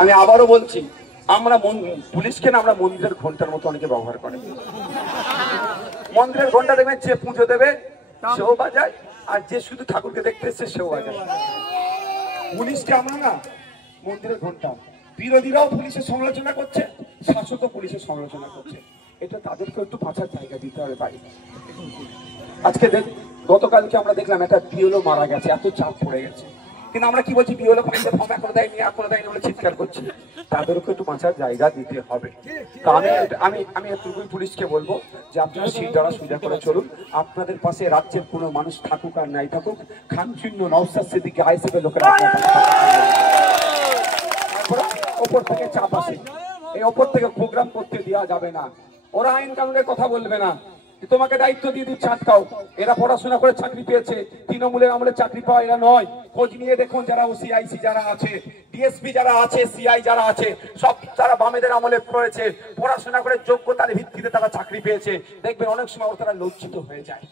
আমি আবারও বলছি, আমরা পুলিশকে না আমরা মন্দিরের ঘন্টার মতো অনেকে ব্যবহার করে। মন্দিরের ঘন্টা দেখবেন যে পুজো দেবে সেও বাজায়, আর যে শুধু ঠাকুরকে দেখতে এসছে সেও বাজায়। পুলিশকে আমরা না মন্দিরের ঘন্টা। বিরোধীরাও পুলিশের সমালোচনা করছে, শাসকও পুলিশের সমালোচনা করছে। এটা তাদেরকে একটু বাঁচার জায়গা দিতে হবে ভাই। আজকে গতকালকে আমরা দেখলাম একটা বিএলও মারা গেছে, এত চাপ পড়ে গেছে, কিন্তু আমরা কি বলছি, বিএলও ফর্ম এখনো দেয়নি বলে চিৎকার করছি। তাদেরকে একটু বাঁচার জায়গা দিতে হবে। তা আমি এতটুকুই পুলিশকে বলবো যে আপনারা সিট দ্বারা সোজা করে চলুন। আপনাদের পাশে রাজ্যের কোনো মানুষ থাকুক আর নাই থাকুক, খানচিহ্ন নওশাদ সিদ্দিকী আইএসএফের লোকেরা ওপর থেকে চাপ আসে, এই ওপর থেকে প্রোগ্রাম করতে দেওয়া যাবে না। ওরা আইন কানুনের কথা বলবে না, তোমাকে দায়িত্ব দিয়ে দিচ্ছে আটকাও। এরা পড়াশোনা করে চাকরি পেয়েছে, তৃণমূলের আমলে চাকরি পাওয়া এরা নয়। খোঁজ নিয়ে দেখুন, যারা ওসিআইসি যারা আছে, ডিএসপি যারা আছে, সিআই যারা আছে, সব যারা বামেদের আমলে করেছে, পড়াশোনা করে যোগ্যতার ভিত্তিতে তারা চাকরি পেয়েছে। দেখবেন অনেক সময় তারা লজ্জিত হয়ে যায়।